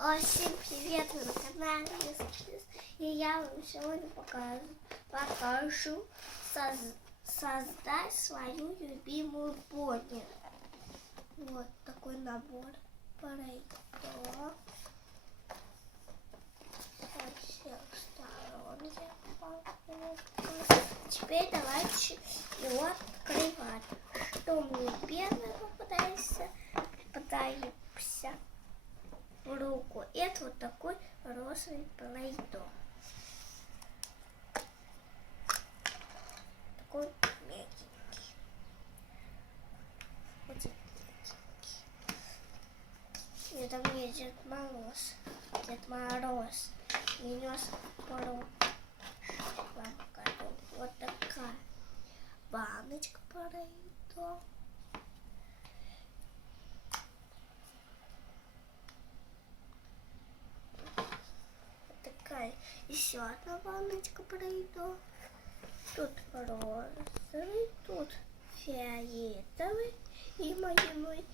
Всем привет, вы на канале и я вам сегодня покажу создать свою любимую пони. Вот такой набор Play-Doh. Со всех сторон Теперь давайте его открывать. Что мне первое попадается в руку. Это вот такой розовый Play-Doh. Такой мягенький. Очень мягенький. Это мне Дед Мороз принес пару. Вот такая баночка Play-Doh. Еще одна баночка Play-Doh. Тут розовый, тут фиолетовый и малиновый,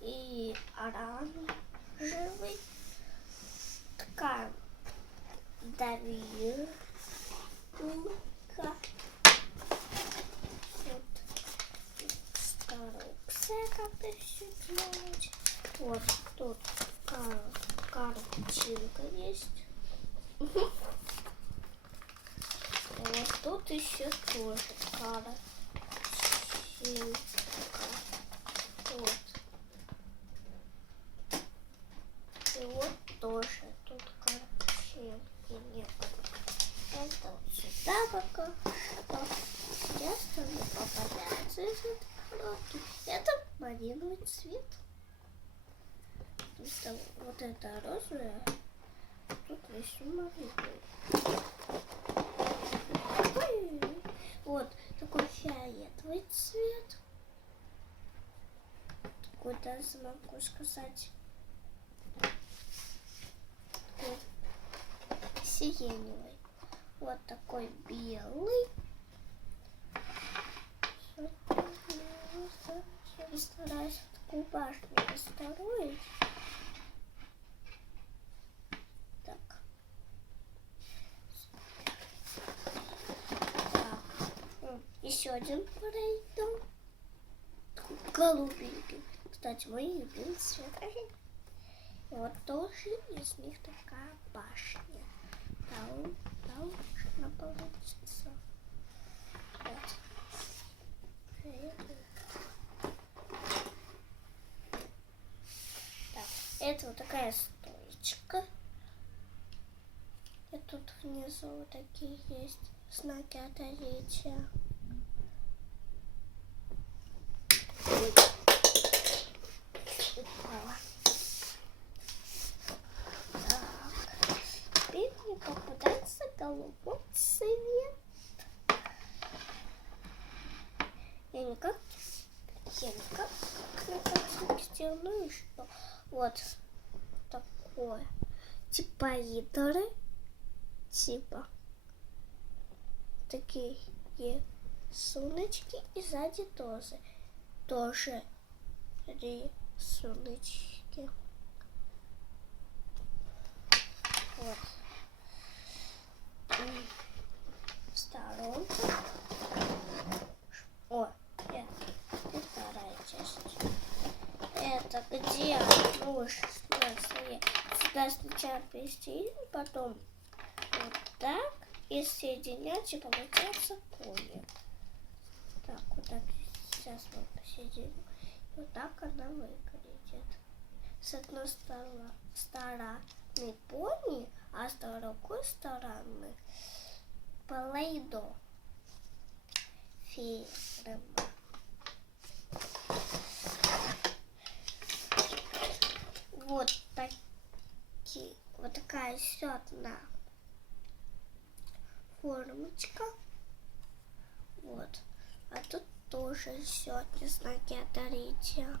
и оранжевый. Такая давилка. Вот инструкция, как это все делать. Вот тут картинка есть. Вот тут еще тоже картинка. Вот. И вот тоже тут картинки нет. Это вот сюда пока что. Часто мне попадается из этой коробки. Это малиновый цвет. Вот это розовое. Тут еще малиновый. Вот такой фиолетовый цвет. Такой даже могу сказать. Такой сиреневый. Вот такой белый. Я постараюсь такую башню построить. Еще один Play-Doh. Голубенький. Кстати, мой любимый цвет. И вот тоже из них такая башня. Должна получиться. Вот. Так, это вот такая стоечка. И тут внизу вот такие есть знаки отличия. Упала. Так. Теперь мне попадается голубой цвет. Я никак на картинке сделаю, что вот такое. Типа литеры. Типа такие рисуночки, и сзади тоже рисуночки. Вот. В сторонку. О, это вторая часть. Это где нужно сюда сначала перевести, потом вот так и соединять, и получается пони. Так, вот так сейчас мы посидим. Вот так она выглядит. С одной стороны пони, а с другой стороны Play-Doh фирма. Вот такая еще одна формочка. Вот. А тут тоже еще одни знаки отличия.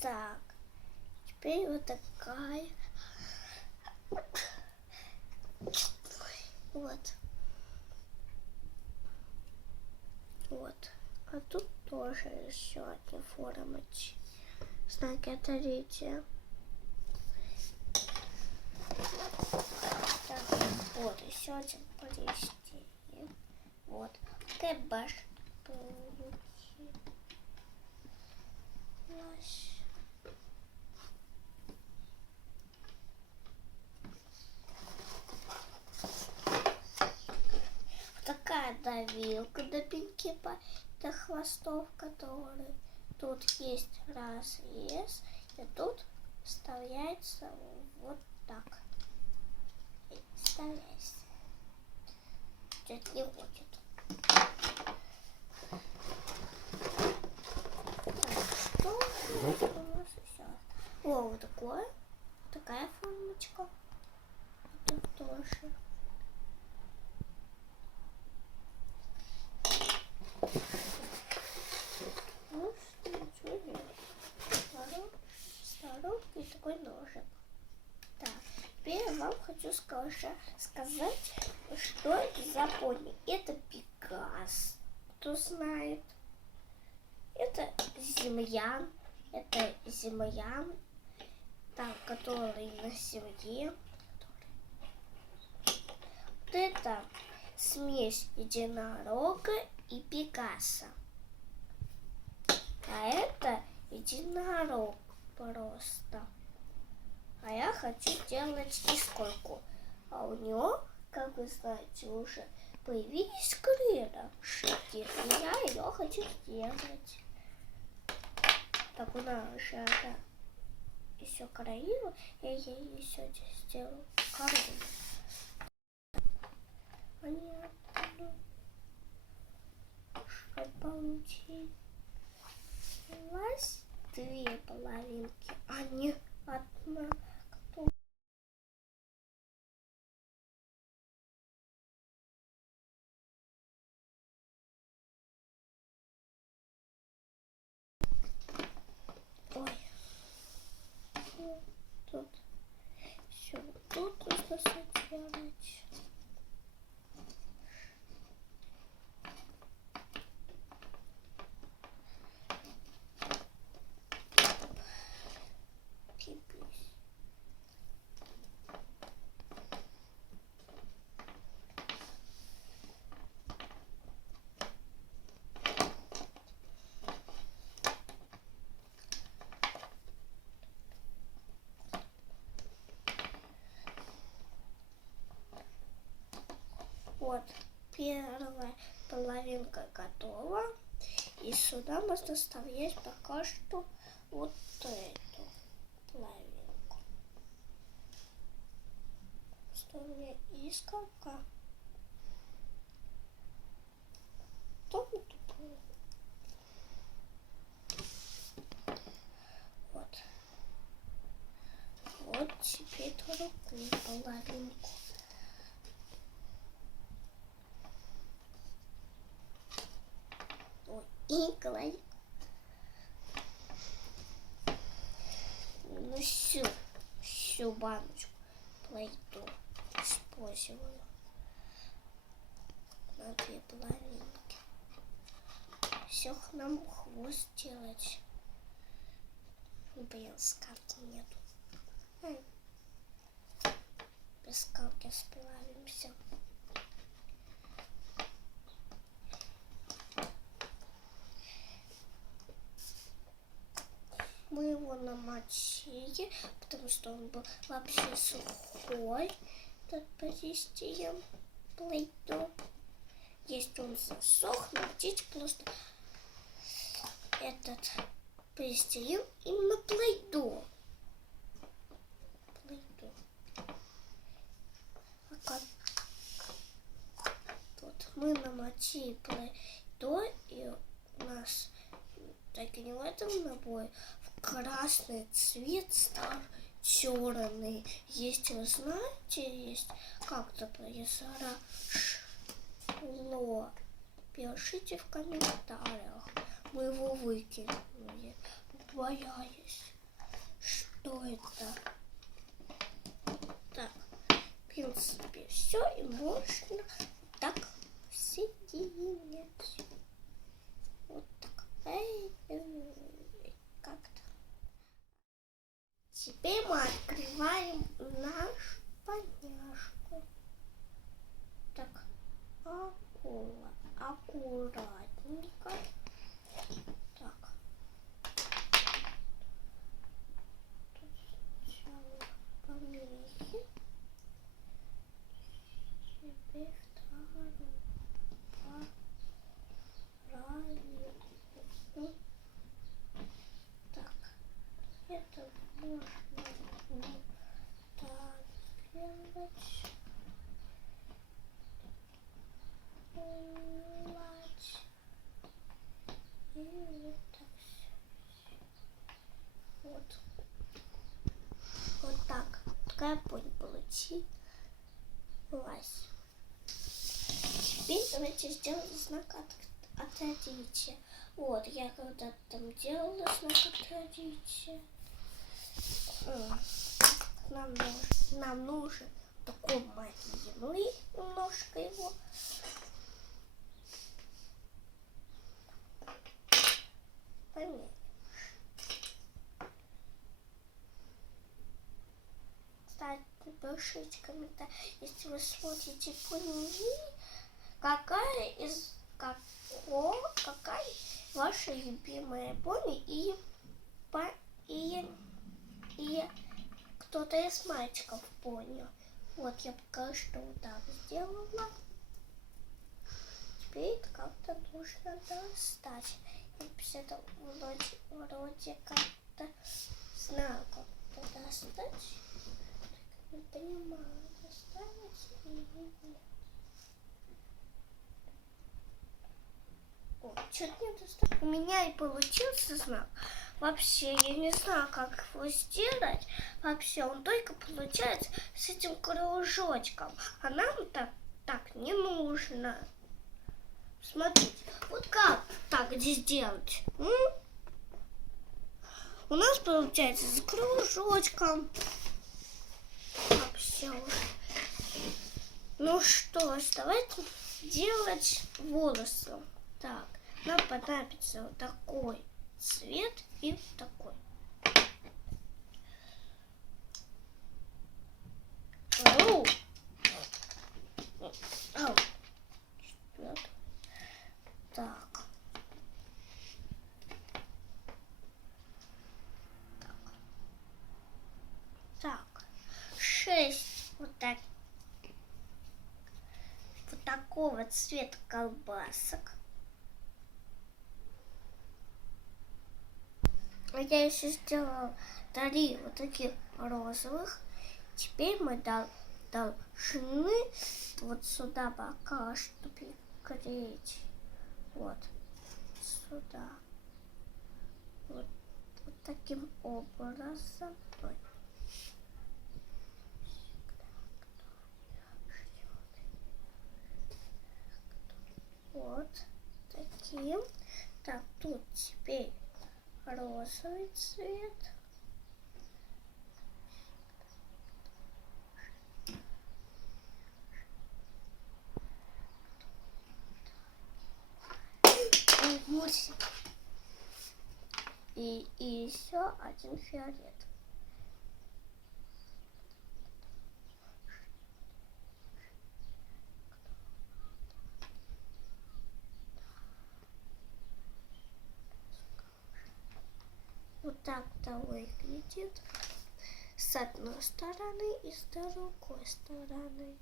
Так. Теперь вот такая. Вот. Вот. А тут тоже еще одни формочки. знаки отличия. Так, вот еще один плейстилин. Вот. Кэбаш получилось. Такая давилка до пинки до хвостов, которые тут есть разрез, и тут вставляется вот так. И вставляется. Чуть не хочет. Так, что у нас еще? О, вот такое. Такая формочка. Тут тоже. Ну, ничего нет. Старый и такой ножик. Так, теперь я вам хочу сказать, что это за пони. Это Пегас, кто знает. Это землян. Это землян, там, который на земле. Вот это смесь единорога и Пегаса. А это единорог просто. А я хочу сделать искорку. А у него, как вы знаете, уже появились крылышки. И я ее хочу сделать. Так, у нас же это еще красиво. Я ей еще сделаю корону. Понятно. Что получилось? Две половинки, а не одна. Ой, тут все, тут нужно соделать. Вот, первая половинка готова. И сюда можно вставлять пока что вот эту половинку. Вставляю искорка. Вот. Вот теперь другую половинку. И говорю, ну всю баночку Play-Doh использую на две половинки. Все нам хвост делать. Блин, скалки нету. Без скалки справимся. Мы его намочили, потому что он был вообще сухой. Тут пластилин Play-Doh. Если он засох, надеть просто этот пластилин именно Play-Doh. Вот мы намочили Play-Doh, и у нас так и не в этом наборе в красный цвет стал черный. Есть, вы знаете, есть как-то произошло. Пишите в комментариях. Мы его выкинули, боялись, что это. Так, в принципе, все, и можно так соединять. Вот так. Как-то. Теперь мы открываем нашу поняшку. Так, аккуратненько. Так. Тут сначала помехи. Теперь вторую. Так, это можно вот так сделать. И вот так все. Вот. Вот так. Такая пони получилась. Теперь давайте сделаем знак от отличия. Вот, я когда-то там делала знак от отличия. Нам нужен такой малиновый, немножко его. Померим. Кстати, пишите комментарий, если вы смотрите Пони, какая ваша любимая пони и кто-то из мальчиков понял. Вот я пока что вот так сделала. Теперь как-то нужно достать. Это вроде как-то знаю, как-то достать. Не понимаю, доставить или нет. О, что-то не достать. У меня и получился знак. Вообще, я не знаю, как его сделать. Вообще, он только получается с этим кружочком. А нам так не нужно. Смотрите, вот как так сделать? У нас получается с кружочком. Вообще уже. Ну что ж, давайте делать волосы. Так, нам понадобится вот такой цвет и такой. Ау. Ау. Так. Так. 6 вот такого цвета колбасок. Я еще сделала 3 вот таких розовых. Теперь мы должны вот сюда пока что приклеить. Вот сюда. Вот таким образом. Ой. Вот таким. Так, тут теперь розовый цвет. И еще один фиолет. Вот так-то выглядит с одной стороны и с другой стороны.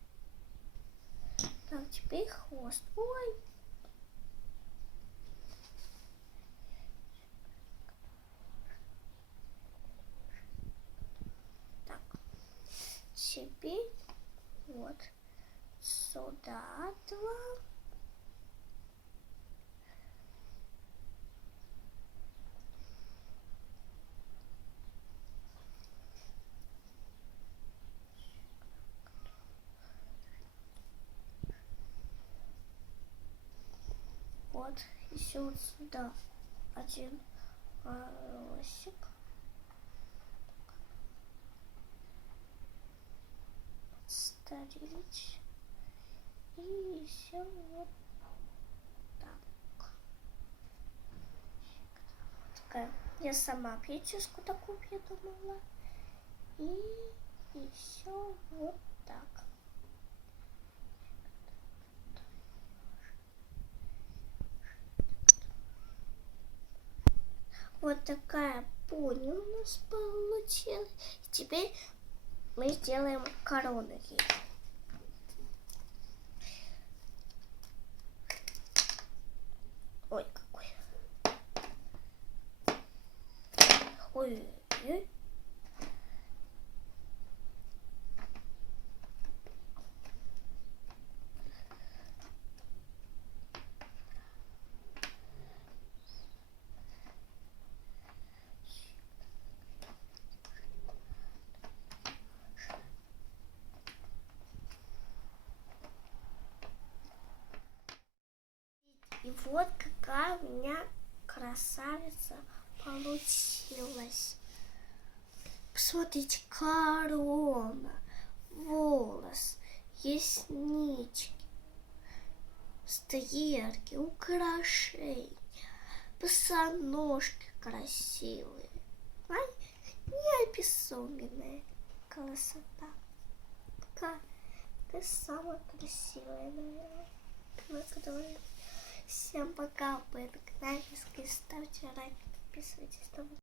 Так, теперь хвост. Ой! Так, теперь вот сюда 2. Вот еще вот сюда 1 волосик. Ставить. И еще вот так. Такая. Я сама прическу такую придумала. И еще вот так. Вот такая пони у нас получилась. Теперь мы сделаем корону ей. Ой, какой. Ой-ой-ой. И вот какая у меня красавица получилась. Посмотрите, корона, волос, реснички, стрелки, украшения, босоножки красивые. Неописуемая красота. Ты самая красивая, наверное. Всем пока, вы на канале, ставьте лайк, подписывайтесь на мой